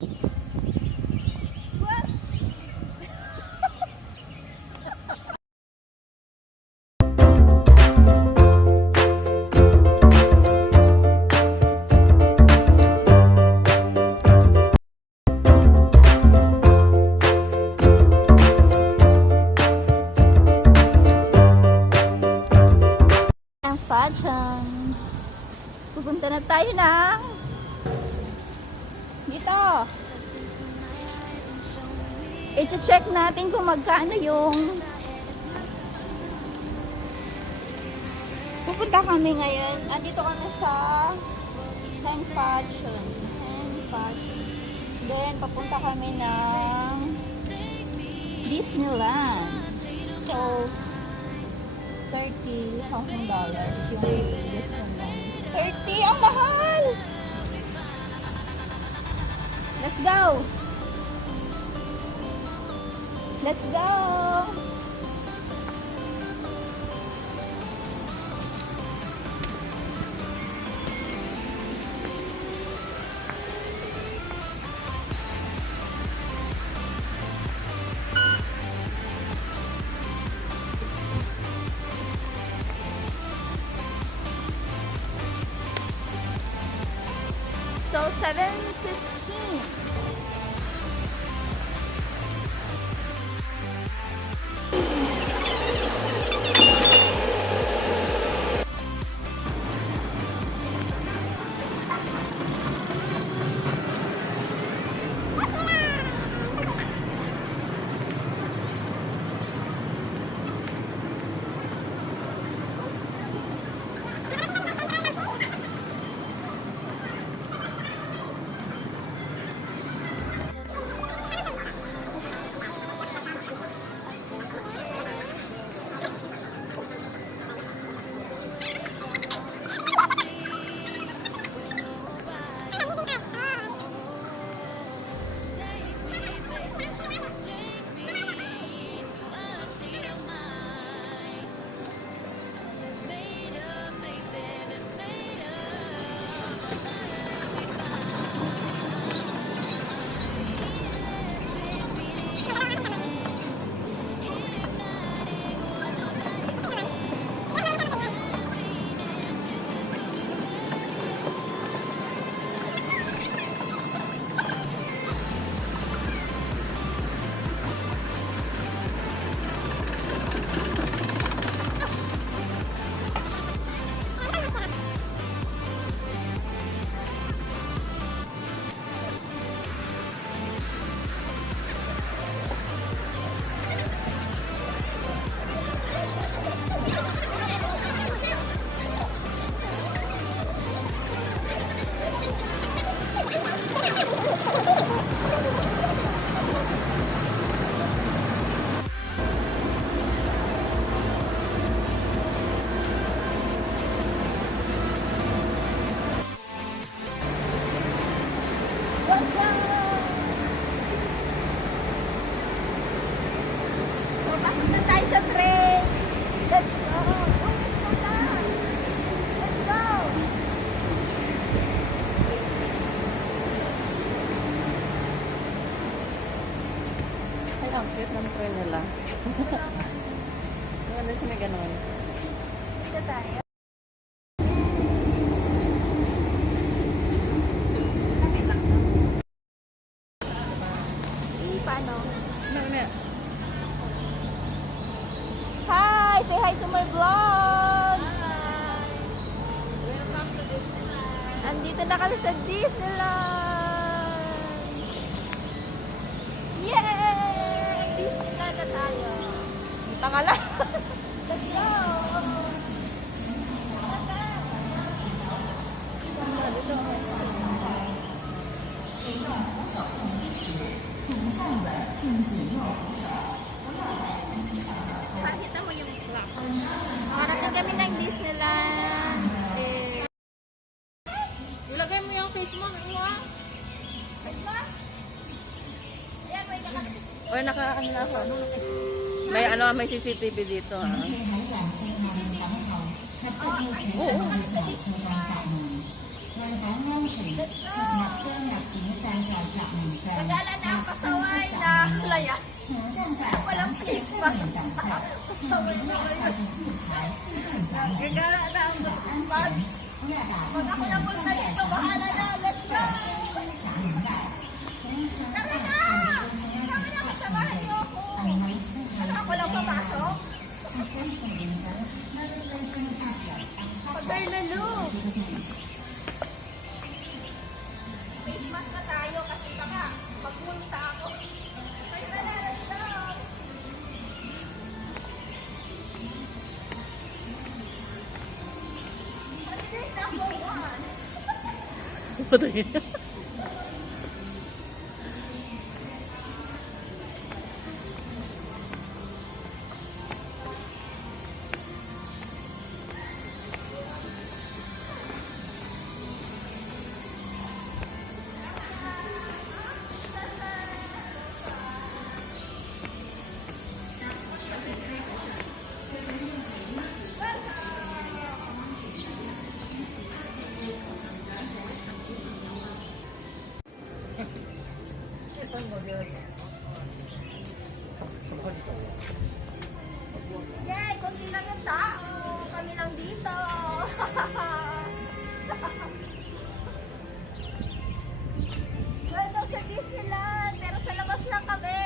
Fashion. Pupunta na tayo ng dito. I-check natin kung magkano yung pupunta kami ngayon. Andito kami sa Hang Fashion. Then, papunta kami ng Disneyland. So, $30,000 yung Disneyland. 30 ang mahal! Let's go! Let's go! So 7:15. Ang cute ng train nila. Maganda sa may ganun. Dito tayo. Paano? Hi! Say hi to my vlog! Hi! Welcome to Disneyland! Andito na kami sa Disneyland! Yay! Disneyland na tayo! Tanga lang! Let's go! Pakita mo yung clock. Nakarating kami ng Disneyland. Ilagay mo yung face mask mo, ha? Ayan, may kakatakin. Oy, naka-ano na ako. May ano, may CCTV dito. Ah. Oo. Nagala na ang pasaway na layas. Walang face mask. Pasaway na layas. Nagala na ang pag ako napunta dito, bahala na. Let's go! Tara na! Sama na ako, samahan niyo ako. Ano ako lang papasok? Pagay lalo. Face mask na tayo kasi baka magpunta ako. Kaya na, let's go! Candidate number 1. Patay. Yay! Kunti lang yung tao. Kami lang dito. Welcome sa Disneyland. Pero sa labas lang kami.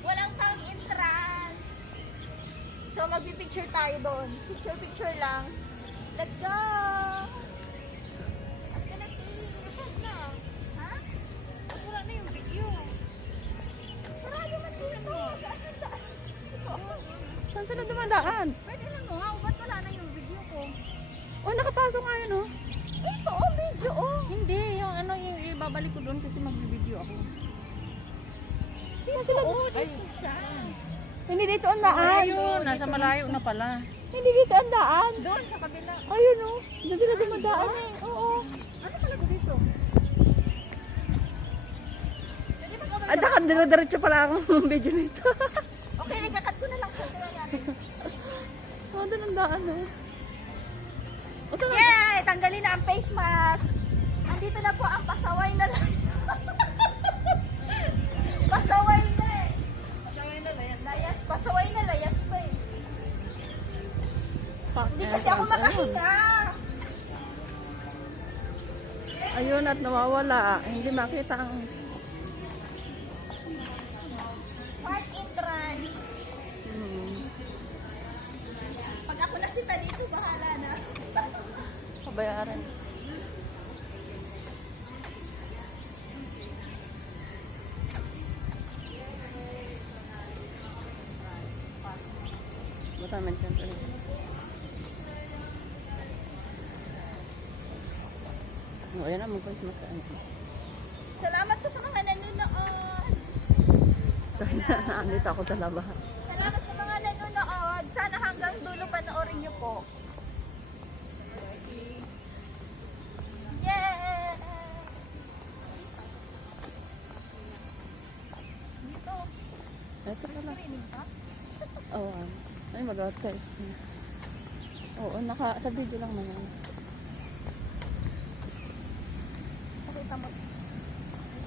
Walang pang entrance. So magpipicture tayo doon. Picture lang. Let's go! Ang ganati. Na. Ha? Wala na yung video. Marami man dito. Saan sila dumadaan? Pwede lang mo ha. Ba't wala na yung video ko? Oh, nakataso nga yun, oh. Ito, oh, video, oh. Hindi, yung ano, yung ibabalik ko doon kasi mag-video ako. Saan sila Ay, Hindi dito ang daan. ayun, nasa malayo na pala. Hindi dito ang daan. Doon sa kabila. Ayun, oh. Doon sila dumadaan, eh. Oo. Ano pala ko dito? Pwede ba gawin? At saka dire-diretso pala ang video nito. Okay, nagkakat ko na lang siya. Kaya yan. Oh, doon ang daan, oh. O, saan Yay! Tanggalin na ang face mask. Andito na po ang pasaway na layas. Pasaway na eh. Pasaway na layas. Layas. Pasaway na layas pa eh. pa? Hindi kasi ako makahinga. Ayun, at nawawala. Hindi makita ang... Park entrance. Pag ako nasita dito, bahala na. Pabayaran. Maraming siyempre. Oh, ayan na, mag-Christmas ka. Salamat po sa mga nanonood. Dahil nandito ako sa labas. Salamat sa mga nanonood. Sana hanggang dulo panoorin niyo po. Yeah! Dito. Ito pala. Screening pa? Oo. Ay, mag-test. Oo, sa video lang naman. Pakita mo.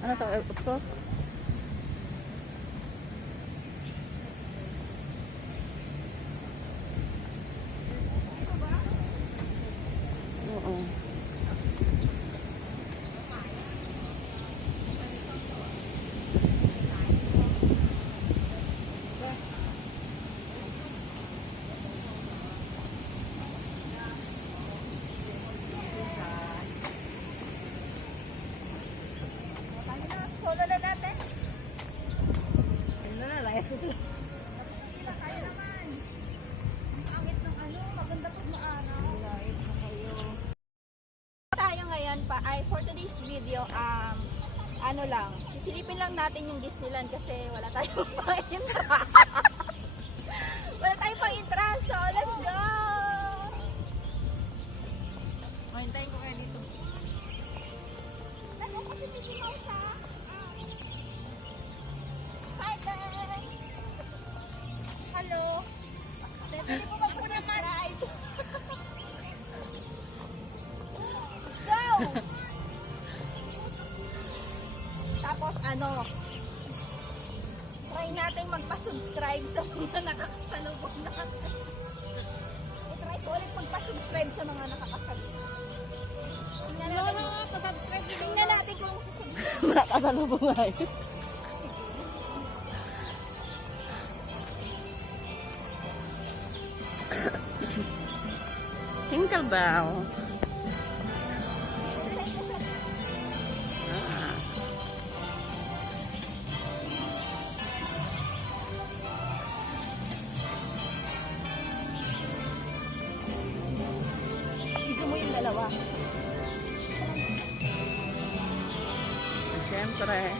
Ano to? Ito? Dito ba? Oo. Paano na? Solo na natin? Ano na, layas na sila. Sila, kaya naman. Ang angit ng ano, maganda pag maaraw. Tayo ngayon pa ay for today's video, ano lang, sisilipin lang natin yung Disneyland kasi wala tayong pang-entrance. Wala tayong pang-entrance, so let's go! Mahintayin ko kayo dito. Ano kasi Mickey Mouse ha? Hi guys! Hello! Pwede mo mag-subscribe? Let's go! Tapos ano, try natin magpa-subscribe sa mga nakakasalubong natin. I-try ko ulit magpa-subscribe sa mga nakakasalubong. Tingnan natin kung susunod. Nakasalubong nga yun. Tinkle bell. Ah. Iso mo yung dalawa. Siyempre.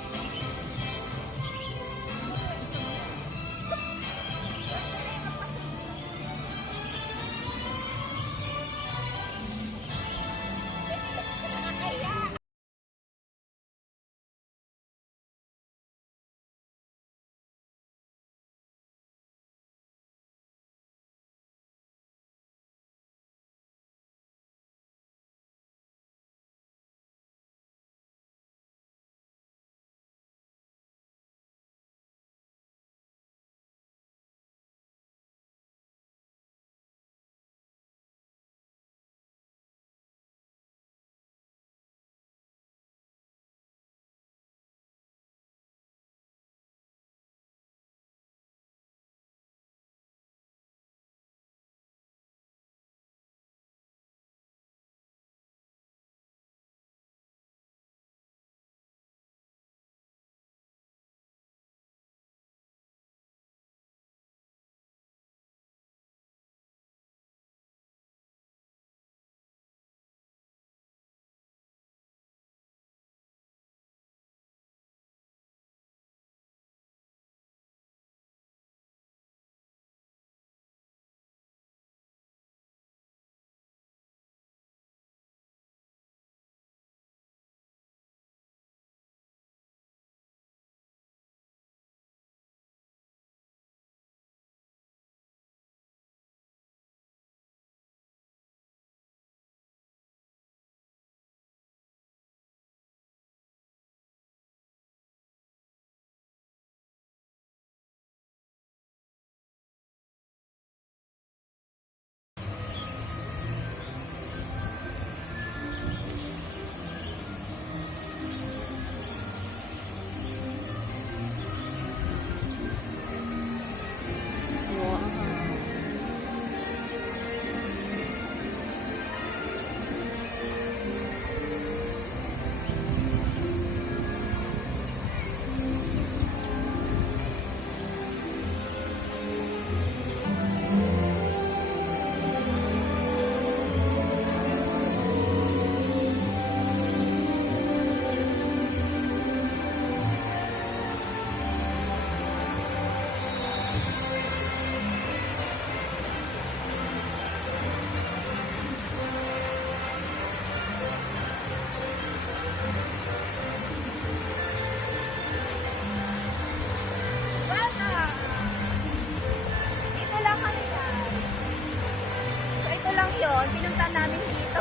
yun, pinunta namin dito.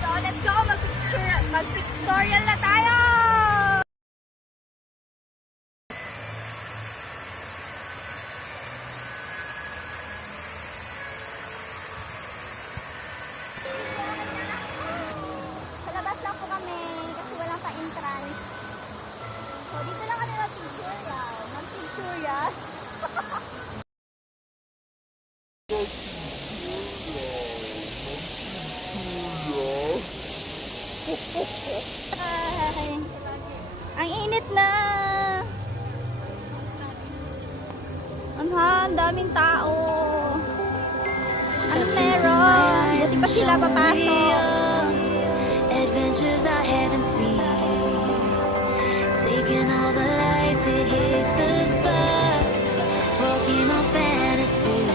So, let's go! Mag-pictorial na tayo! Sa labas lang po kami kasi walang pa-entrance. So, dito lang kami mag-pictorial. Mag-pictorial. Ay, ang init na. Ang daming tao. Anong meron? Kasi pa sila papasok. Adventures I haven't seen, taking all the life it hits the spot, walking on fantasy.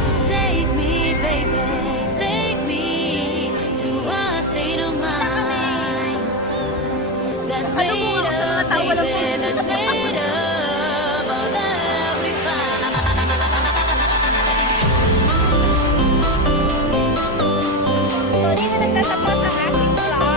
So take me, baby, take me to a state of mind that's Nakasalubong ako sa mga tao walang face. that's made of all that we find. So, dito nagtatapos ang aking vlog.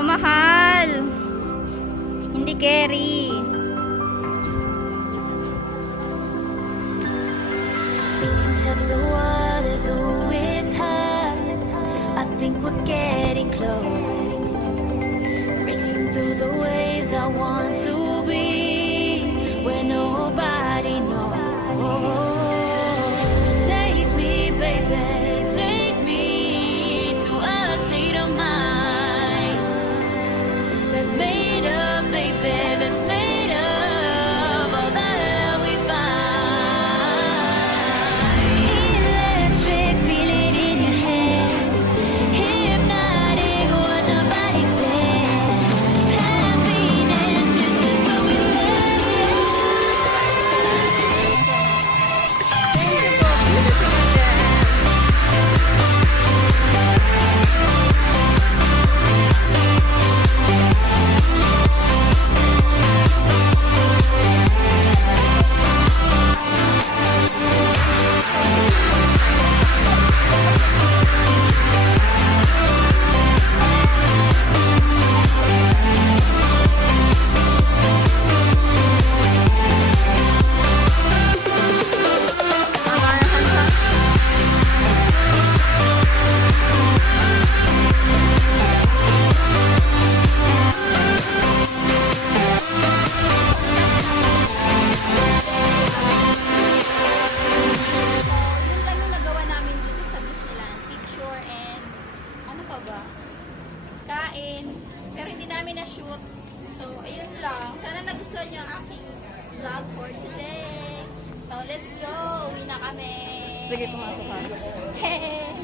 Mamahal. Hindi carry. Test the waters, oh, it's hard. I think we're getting close. Racing through the waves, I want to be where nobody knows. Take me, baby, take me to a state of mind that's made up, baby, that's made of all the love we find. Electric, feel it in your hands. Hypnotic, watch our bodies dance. Happiness, this is where we stand. So, yun lang yung nagawa namin dito sa Disneyland. Picture and ano pa ba? Kain. Pero hindi namin na-shoot. So, ayun lang. Sana nagustuhan nyo ang aking vlog for today. So, let's go. Uwi na kami. Sige, pumasok ka. Hey!